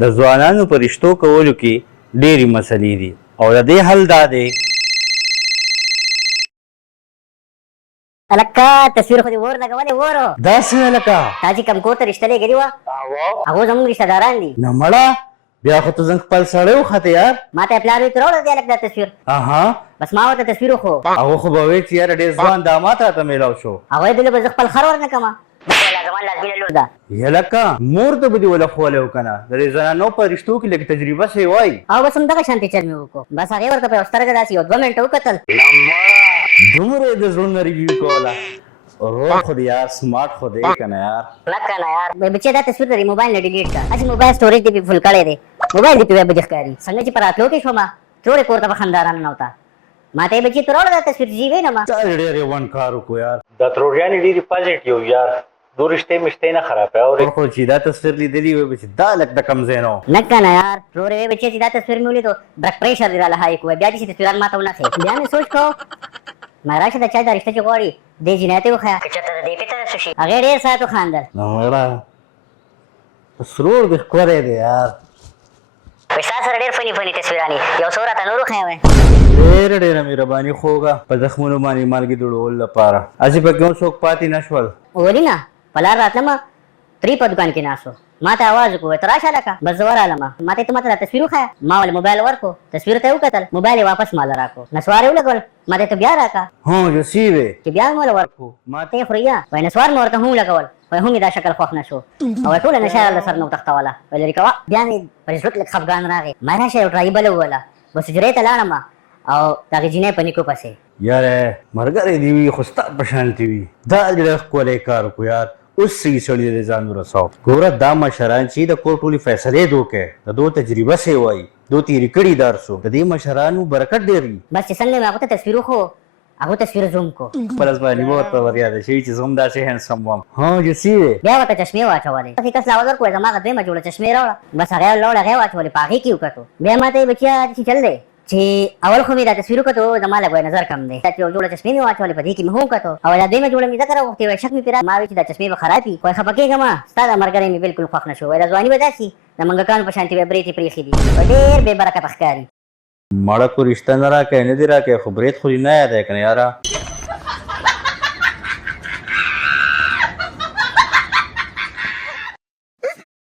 د ځوانانو په رشتو کولو کې ډېرې مسلې دي او د دې حل دا دی الکا تصویر خو دې ور لګولې ورو داسې هلکه تا چې کوم کور ته رشته لېږلې وه هغو زموږ رشته داران دي نه مړه بیا خو ته زنګ خپل سړی وختې یار ما ته یې پلار وی ته راوړه دې هلک دا تصویر اها بس ما ورته تصویر وښو هغه خو به وایي چې یاره ډېر ځوان داماد راته میلاو شو هغوی دله به زه خپل خر ورنه کړمه زما لازمینه لور ده هلکه مور ته به دې وله ښولی و که نه د دې زنانو په رشتو کې لږ تجربه سې وایي او بس همدغه شانتې چل مې وکړو بس هغې ورته په یو سترګه داسې یو 2 منټه وکتل دومره یې د زړونه ریویو کوله روغ خو دی یار سمارټ خو دی که نه یار نه که نه یار بچې دا تصویر لري موبایل نه ډیلیټ کړه هسې موبایل سټوریج دې پې فل کړی دی موبایل دې پې بجې ښکاري څنګه چې په راتلو کې شومه تروړې کور ته به خندا راننوته ما ته یې بچې ته راوړه دا تصویر جي وې نه ما تا ډېر یې ون کار وکړو یار دا تروریانې ډېرې پازیټیو یار دو رشتې مشتې نه خرابې اورې خو چې دا تصویر لیدلي وی چې دا لږ د کم ځای نه و نه که نه یار ترورې وې بچې چې دا تصویر مې ولیدو بلډ پریشر دې راله های کړو بیا دې چې تصویران ما ته ونښې بیا مې سوچ کړو ما راشه د چا دا رشته چې غواړي دې جنایت یې وښیه که چېرته د دې پته څه شي هغې ډېر ساعت وخاندل نه مړه سرور دې ښکلی دی یار ستا سره ډېر فني فني تصویران یو څو راته نور وښیه وی ډېره ډېره مهرباني خوږه په زخمونو باندې مالګې دوړولو لپاره هسې پکې هم څوک پاتې نه شول ولې نه په لار راتلمه ترې په دوکان کې ناست و ما ته اواز وکړو ته راشه لکه بس زه ورغلمه ما ته ما ته دا تصویر وښیه ما ولې موبایل ورکړو تصویر ته یې وکتل موبایل یې واپس ماله راکړو نسوار یې ولګول ما ته بیا راکړه هو جسي وې چې بیا مې وله ورکړو ما ته یې خوریا وایي نسوار مې ورته هم لګول وایي هم یې دا شکل خوښ نه شو او ټوله نشه یې له سر نه وتښتوله ویل لرې کوه بیا مې پر زړه کې لږ خفګان راغی ما راشه یو ټرایي بله وویله بس حجرې ته لاړم او د هغې جینۍ په نیکو پسې یاره مرګرې دې وي خو ستا په شانتې وي دا ډېر ښکلی کار وکړو یار اوس صحیح سړي د ځان ورساو ګوره دا مشران چې د کور ټولې فیصلې دوکې د دو تجربه سې وایي دو تېرې کړي درسو د دې مشرانو برکت ډېر وي بس چې څنګه مې هغو ته تصویر وښو هغو تصویر زوم کو خپل ځواني به ورته وریاده شوي چې زه هم داسې هینسم وم ها جسي وې بیا ورته چشمې واچولې هسې کس لاوز ورکړو زما هغه دویمه جوړه چشمې راوړه بس هغې لاړه هغې واچولې په هغې کې وکتو بیا ما ته یې بچیا چې چل دی چې اول خو مې دا تصویر وکتو زما لږ وایي نظر کم دی دا چې یو جوړه چشمې مې واچولې په دې کې مې هم وکتو او دا دویمه جوړه مې ځکه راغوښتې وایي شک مې پرې ما وایي چې دا چشمې به خراب وي خو خفه کېږم ستا دا ملګری مې بلکل خوښ نه شو وایي دا ځواني به داسې د منګکانو په شانتې به برېتې پرېښي دي ډېر بې برکته ښکاري مړه کو رشته نه راکوې نه دې راکوې خو برېت خو دې نه یادی که نه یاره